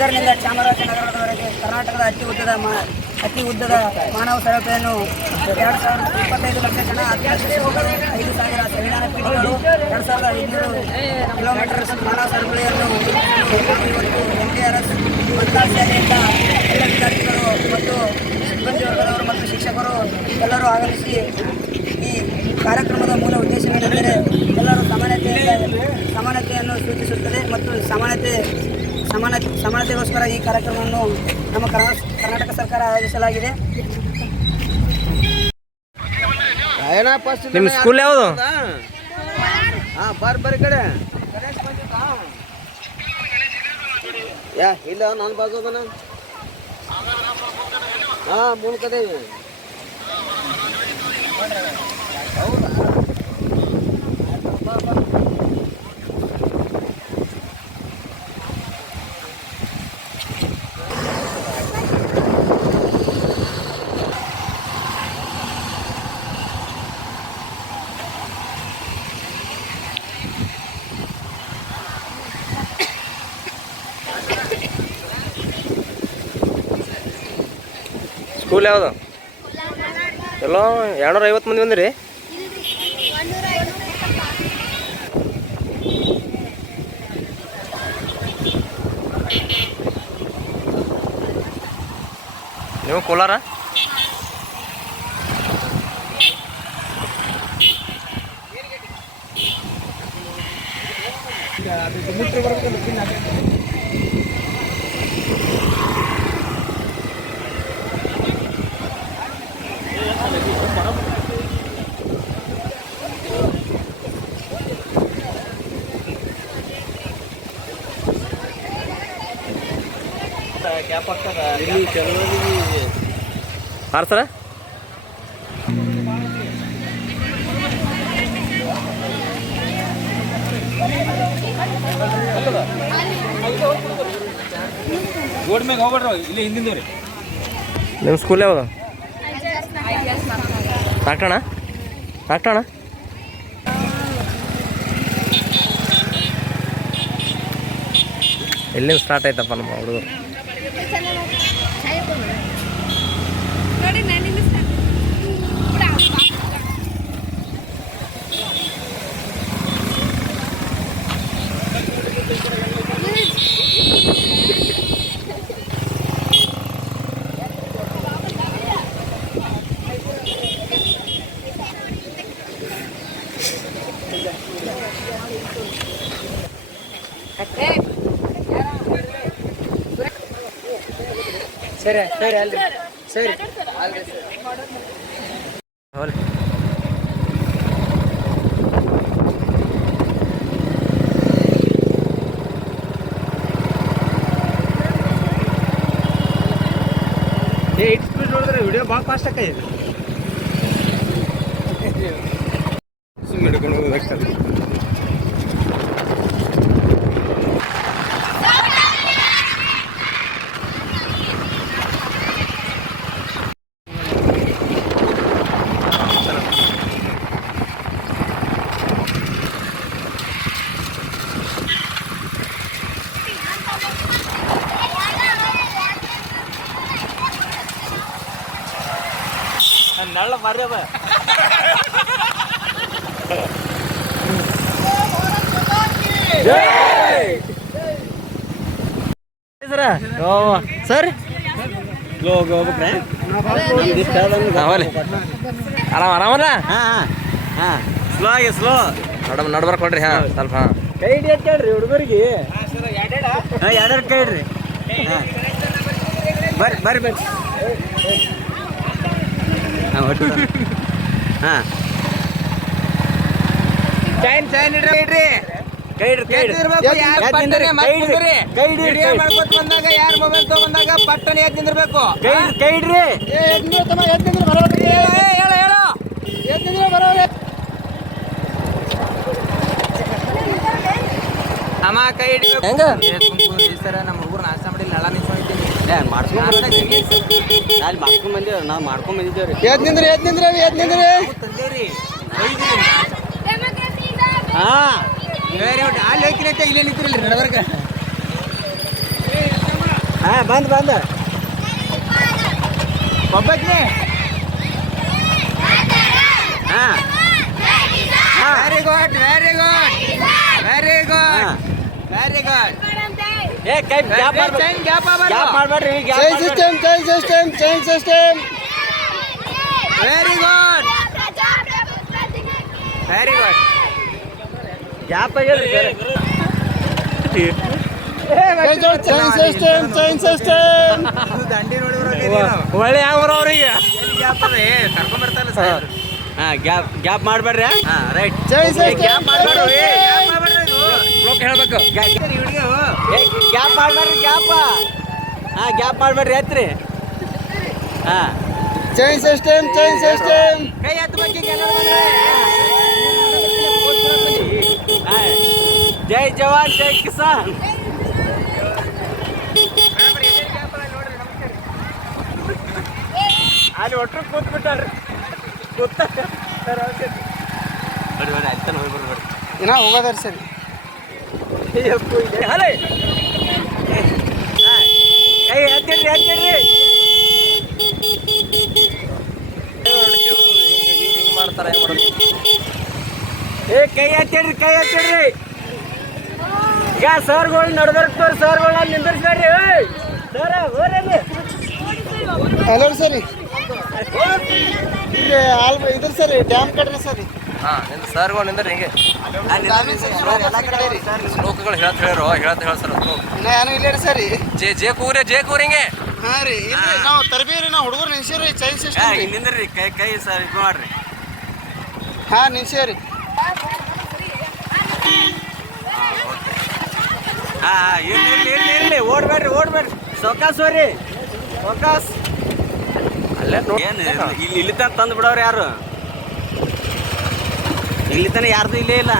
ಬೀದರ್ನಿಂದ ಚಾಮರಾಜನಗರದವರೆಗೆ ಕರ್ನಾಟಕದ ಅತಿ ಉದ್ದದ ಮಾನವ ಸರಪಳಿಯನ್ನು 2025 ಲಕ್ಷ ಜನ 5,000 ಸಂವಿಧಾನ ಪೀಠಗಳು 2,500 ಕಿಲೋಮೀಟರ್ ಮಾನವ ಸರಪಳಿಯನ್ನು ಇವತ್ತು NDRS ಮಂತ್ರಾಲಯದಿಂದ ಎಲ್ಲ ವಿದ್ಯಾರ್ಥಿಗಳು ಮತ್ತು ಸಿಬ್ಬಂದಿ ವರ್ಗದವರು ಮತ್ತು ಶಿಕ್ಷಕರು ಎಲ್ಲರೂ ಆಗಮಿಸಿ ಈ ಕಾರ್ಯಕ್ರಮದ ಮೂಲ ಉದ್ದೇಶವೇನೆಂದರೆ ಎಲ್ಲರೂ ಸಮಾನತೆಯನ್ನು ಸೂಚಿಸುತ್ತದೆ ಮತ್ತು ಸಮಾನತೆಗೋಸ್ಕರ ಈ ಕಾರ್ಯಕ್ರಮವನ್ನು ನಮ್ಮ ಕರ್ನಾಟಕ ಸರ್ಕಾರ ಆಯೋಜಿಸಲಾಗಿದೆ. ನಿಮ್ಮ ಸ್ಕೂಲ್ ಯಾವುದು? ಬರ್ರಿ ಕಡೆ ಇಲ್ಲ ನಾನು ಬಾಜೋದನ ಮೂಲಕದೇ ಹೌದಾ ಸ್ಕೂಲ್ ಯಾವುದು? ಎಲ್ಲೋ 250 ಮಂದಿ ಬಂದಿರಿ. ನೀವು ಕೋಲಾರ? ಹಾಂ ಸರ, ಗೋಡ್ ಮ್ಯಾಗ ಹೋಗ್ಬೇಡ್ರಿ, ಇಲ್ಲಿ ಹಿಂದಿಂದವ್ರಿ. ನಿಮ್ಮ ಸ್ಕೂಲ್ ಯಾವುದು? ನಾಟಣ ಎಲ್ಲಿಂದ ಸ್ಟಾರ್ಟ್ ಆಯ್ತಪ್ಪ ನಮ್ಮ ಹುಡುಗರು? ಸರಿ ಅಲ್ರಿ ಸರಿ ಸ್ಪೀಡ್ ನೋಡಿದ್ರೆ ವಿಡಿಯೋ ಭಾಳ ಫಾಸ್ಟ್ ಆಕೈತೆ. ಸುಮ್ಮನೆ ಹಿಡ್ಕೊಂಡು ಹೋಗೋದಾಗ್ತದೆ. ನಳ್ಳ ಮಾರಿ ಅದ ಸರ್ ಆರಾಮಲ್ಲ? ಸ್ಲೋ ನಡ್ಬರ್ಕ್ ಕೊಡ್ರಿ. ಹಾಂ ಸ್ವಲ್ಪ ಕೈ ಹಿಡಿ ಅಂತ ಹೇಳ್ರಿ ಹುಡುಗರಿಗೆ. ಎರಡೆರಡು ಕೈ ಹಿಡ್ರಿ. ಬರ್ರಿ ಹಾಂ ಚೈನ್ ಇಡ್ರಿ. ಬಂದಾಗ ಯಾರು ಮೊಬೈಲ್ ತಗೊಂಡಾಗ ಪಟ್ಟಣ ಎದ್ದು ನಿಂದಿರ್ಬೇಕು. ಕೈ ಇಡ್ರಿ. ಅಮ್ಮ ಕೈ ಹಿಡಿಬೇಕು. ಹೆಂಗ ಸರ ನಮ್ಮ ಹುಡುಗರು ನಾಷ್ಟ ಮಾಡಿಲ್ಲ, ಎಲ್ಲ ನಿಂತ್ಕೊಂಡಿದ್ದೀನಿ. ಮಾಡ್ಕೊಂಡ್ ಬಂದೇವ್ ನಾವು, ಮಾಡ್ಕೊಂಡ್ ಬಂದಿದ್ದೇವ್ರಿ. ಎದ್ ನಿಂದ್ರಿ ತಂದೇವ್ರಿ. ಹಾ ವೆರಿ ಗುಡ್. ಅಲ್ಲಿ ಹೋಗ್ತೀನಿ ಇಲ್ಲೇ ನಿಂತಿರಲ್ರಿ ನಡವರ್ಗ. ಹಾ ಬಂದ ಒಬ್ಬಕ್ಕೆ ಹಾ very good very good very good very good ಏ ಕೈ ಗ್ಯಾಪ್ ಮಾಡಬೇಡ್ರಿ change system very good very good gap ಆಗಿರಿ ಚೇಂಜ್ ಸಿಸ್ಟಮ್ ದಂಡಿ ನೋಡಿದ್ರು ಒಳ್ಳೆ ಯಾವ ಅವ್ರಿಗೆ ಗ್ಯಾಪ್ ಅದ ಕರ್ಕೊಂಡ್ ಬರ್ತಾರಲ್ಲ ಸರ್ ಹಾ ಗ್ಯಾಪ್ ಮಾಡಬೇಡ್ರಿ ಹಾ ರೈಟ್ ಗ್ಯಾಪ್ ಮಾಡಬೇಡ್ರಿ ಬ್ಲಾಕ್ ಹೇಳ್ಬೇಕು ಗ್ಯಾಪ್ ಮಾಡಬೇಡ್ರಿ ಹಾ ಗ್ಯಾಪ್ ಮಾಡಬೇಡ್ರಿ ಎತ್ರಿ ಹಾ ಚೇಂಜ್ ಸಿಸ್ಟಮ್ ಕೈ ಎತ್ತ ಬಗ್ಗೆ ಜೈ ಜವಾನ್ ಜೈ ಕಿಸಾನ್ ಅಲ್ಲಿ ಒಟ್ಟರು ಕೂತ್ಬಿಟ್ಟಾರ್ರಿ ಬರ್ರಿ ಅಲ್ಲಿ ಹೋಗಿ ಬರ್ಬೇಡಿ ಇನ್ನ ಹೋಗೋದಾರ ಸರಿ ಕೈ ಎತ್ತಿಡ್ರಿ ಹಿಂಗ್ ಮಾಡ್ತಾರೆ ಏ ಕೈ ಎತ್ತಿಡ್ರಿ ಈಗ ಸರ್ಗಳು ನಡ್ಬರ್ತಾರೆ ಸರ್ಗಳು ಅಲ್ಲಿ ನಿಂದಿರ್ಸ್ಬೇಡ್ರಿ ಸರ್ ಹೋರಲ್ಲಿ ಹಲೋ ಸರಿ ಇದ್ರ ಸರಿ ಡ್ಯಾಮ್ ಕಡ್ರಿ ಸರಿ ಹಾ ನಿಂದ ಸರ್ಗಳು ನಿಂದ್ರಿ ಹಿಂಗೆ ಶ್ಲೋಕಗಳು ಹೇಳಿರೋ ಹೇಳ ಸರ್ ಏನು ಇಲ್ಲ ರೀ ಸರಿ ಜೇ ಕೂರಿ ಹಿಂಗೆ ಹಾ ರೀ ನಾವು ತರಬೇರಿ ನಾವು ಹುಡುಗರು ನಿಲ್ಸೀವ್ರಿ ಚೈನ್ ಸಿಸ್ಟಮ್ ನಿಂದ್ರಿ ಕೈ ಸರ್ ಇದು ಮಾಡ್ರಿ ಹಾ ನಿಲ್ಸೇವ್ರಿ ಹಾ ಇರ್ಲಿ ಓಡ್ಬೇಡ್ರಿ ಸೌಕಾಸ್ ಹೋರಿ ಸೌಕಾಸ್ ಅಲ್ಲೇ ಏನು ಇಲ್ಲಿ ತನಕ ತಂದು ಬಿಡೋರು ಯಾರು ಇಲ್ಲಿ ತನಕ ಯಾರ್ದು ಇಲ್ಲೇ ಇಲ್ಲ